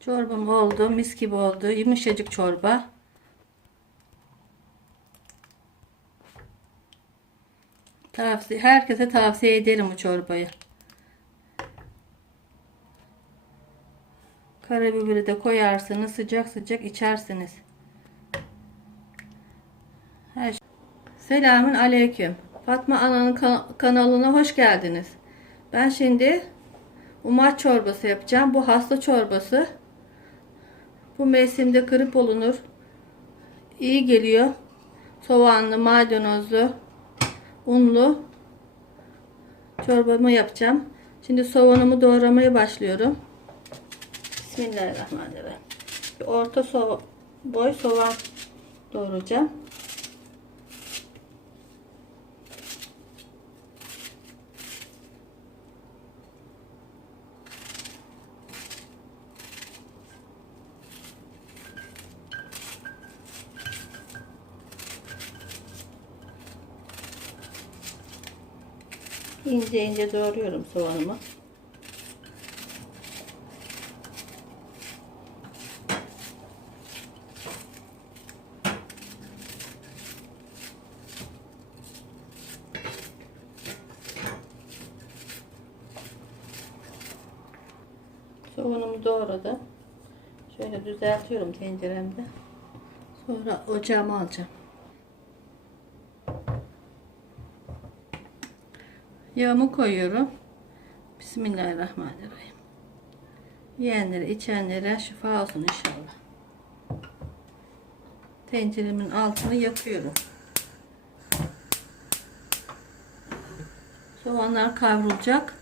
Çorbam oldu. Mis gibi oldu. Yumuşacık çorba. Herkese tavsiye ederim bu çorbayı. Karabiberi de koyarsınız. Sıcak sıcak içersiniz. Selamün aleyküm. Fatma Ana'nın kanalına hoş geldiniz. Ben şimdi umaç çorbası yapacağım. Bu hasta çorbası. Bu mevsimde grip olunur. İyi geliyor. Soğanlı, maydanozlu, unlu çorbamı yapacağım. Şimdi soğanımı doğramaya başlıyorum. Bismillahirrahmanirrahim. Orta boy soğan doğrayacağım. İnce ince doğruyorum soğanımı. Soğanımı doğradım. Şöyle düzeltiyorum tenceremde. Sonra ocağıma alacağım. Yağımı koyuyorum. Bismillahirrahmanirrahim. Yiyenlere, içenlere şifa olsun inşallah. Tenceremin altını yakıyorum. Soğanlar kavrulacak.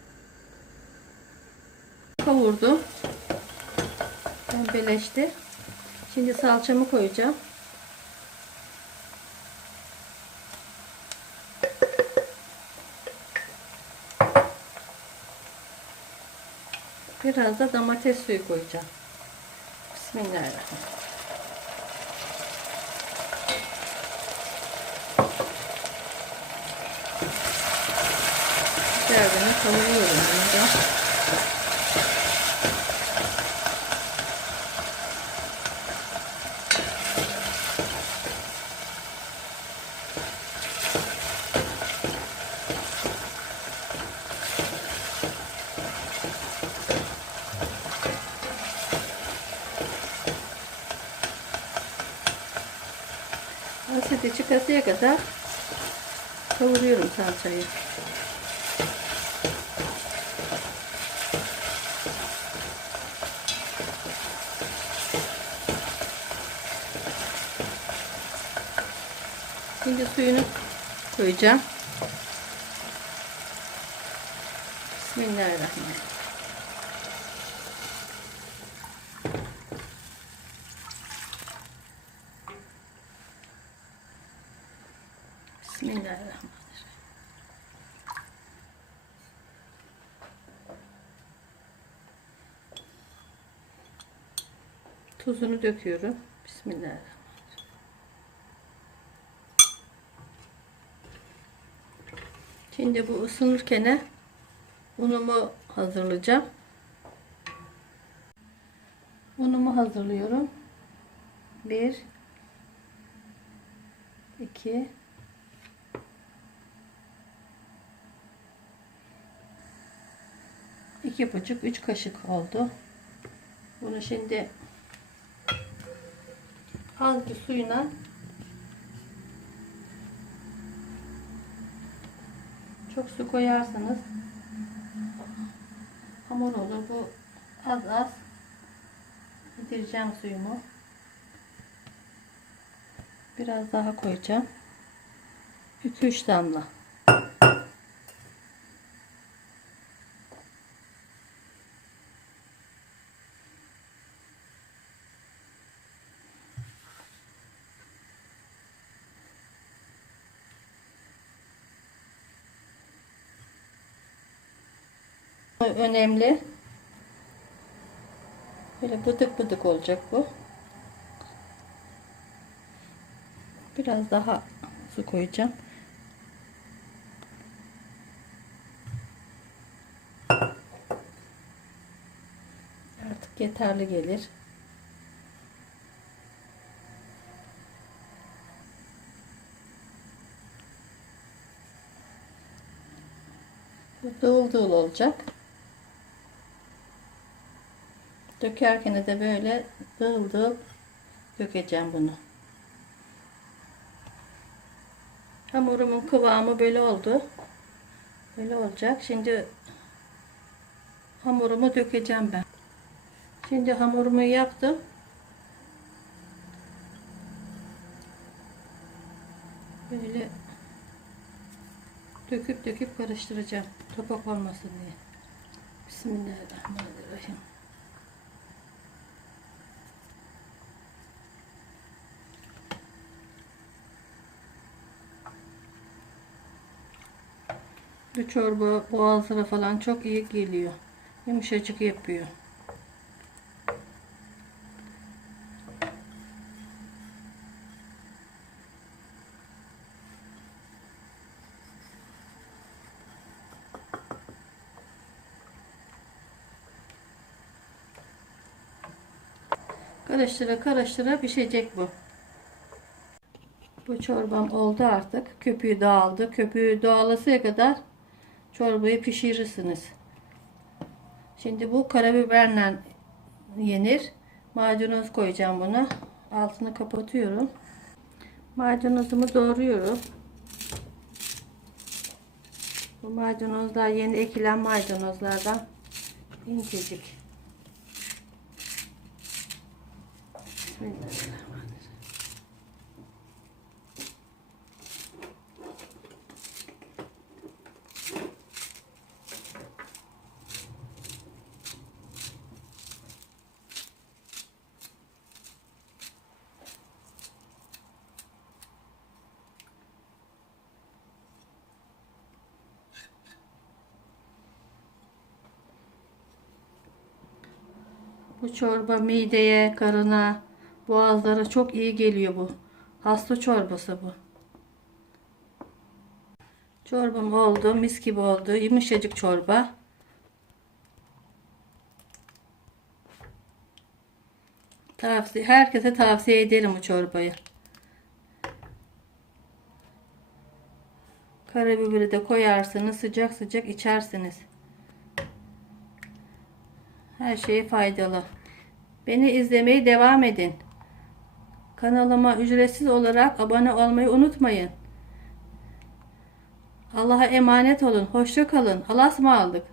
Kavurdum. Pembeleşti. Şimdi salçamı koyacağım. Biraz da domates suyu koyacağım. Bismillahirrahmanirrahim. Güzelce kavuruyorum bunu da. Asidi çıkasıya kadar kavuruyorum salçayı. Şimdi suyunu koyacağım. Bismillahirrahmanirrahim. Bismillahirrahmanirrahim. Tuzunu döküyorum. Bismillahirrahmanirrahim. Şimdi bu ısınırken unumu hazırlayacağım. Unumu hazırlıyorum. 1 2 2,5-3 kaşık oldu. Bunu şimdi az bir suyla çok su koyarsanız hamur olur. Bu az az bitireceğim suyumu. Biraz daha koyacağım. 2-3 damla. Önemli. Böyle bıdık bıdık olacak bu. Biraz daha su koyacağım. Artık yeterli gelir. Bu dığıl dığıl olacak. Dökerken de böyle dığıl dığıl dökeceğim bunu. Hamurumun kıvamı böyle oldu. Böyle olacak. Şimdi hamurumu dökeceğim ben. Şimdi hamurumu yaptım. Böyle döküp döküp karıştıracağım. Topak olmasın diye. Bismillahirrahmanirrahim. Bu çorba boğazlara falan çok iyi geliyor. Yumuşacık yapıyor. Karıştıra karıştıra pişecek bu. Bu çorbam oldu artık. Köpüğü dağıldı. Köpüğü dağılasıya kadar çorbayı pişirirsiniz. Şimdi bu karabiberle yenir. Maydanoz koyacağım buna. Altını kapatıyorum. Maydanozumu doğruyorum. Bu maydanozlar yeni ekilen maydanozlardan incecik. Bismillahirrahmanirrahim. Bu çorba mideye, karına, boğazlara çok iyi geliyor bu. Hasta çorbası bu. Çorbam oldu, mis gibi oldu. Yumuşacık çorba. Herkese tavsiye ederim bu çorbayı. Karabiberi de koyarsınız, sıcak sıcak içersiniz. Her şeye faydalı. Beni izlemeye devam edin. Kanalıma ücretsiz olarak abone olmayı unutmayın. Allah'a emanet olun. Hoşça kalın. Allah'a ısmarladık.